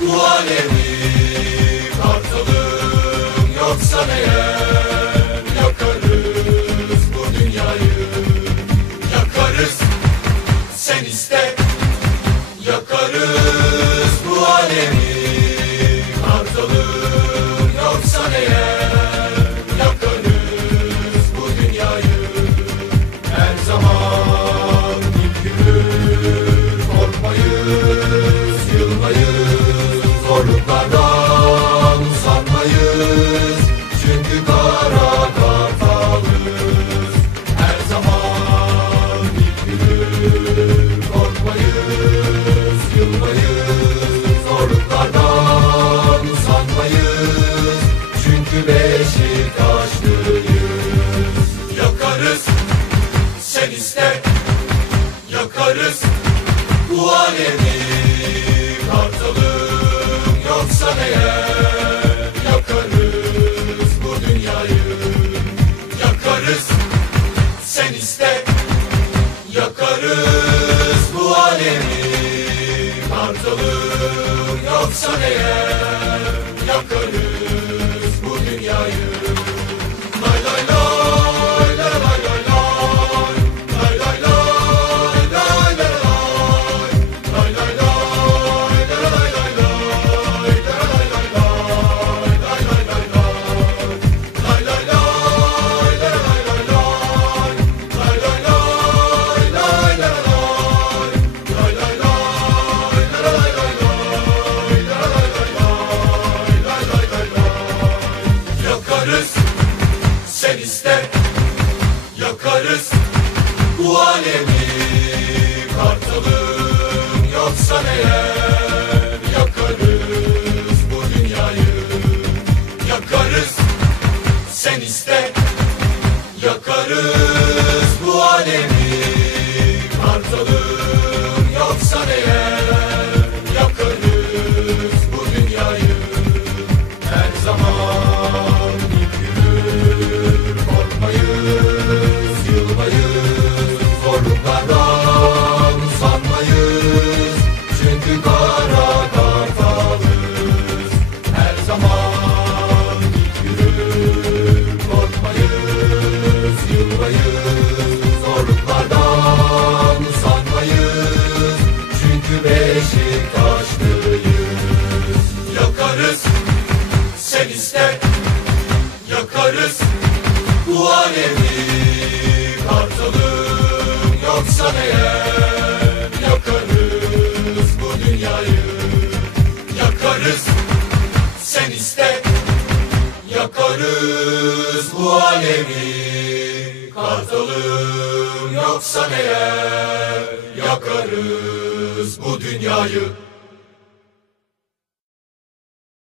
Bu alemi tartalım yoksa neye? Everybody. Yakarız bu dünyayı. Yakarız sen iste. Yakarız bu alemi. Kartalım yoksa eğer Yakarız lay. Yakarız. Sen iste Yakarız. Bu alemi Kartalım yoksa eğer Yakarız bu dünyayı Yakarız. Sen iste sen iste Yakarız bu alemi Kartalım. Yoksa eğer Yakarız bu dünyayı? Yakarız sen iste. Yakarız bu alemi Kartalım. Yoksa eğer Yakarız bu dünyayı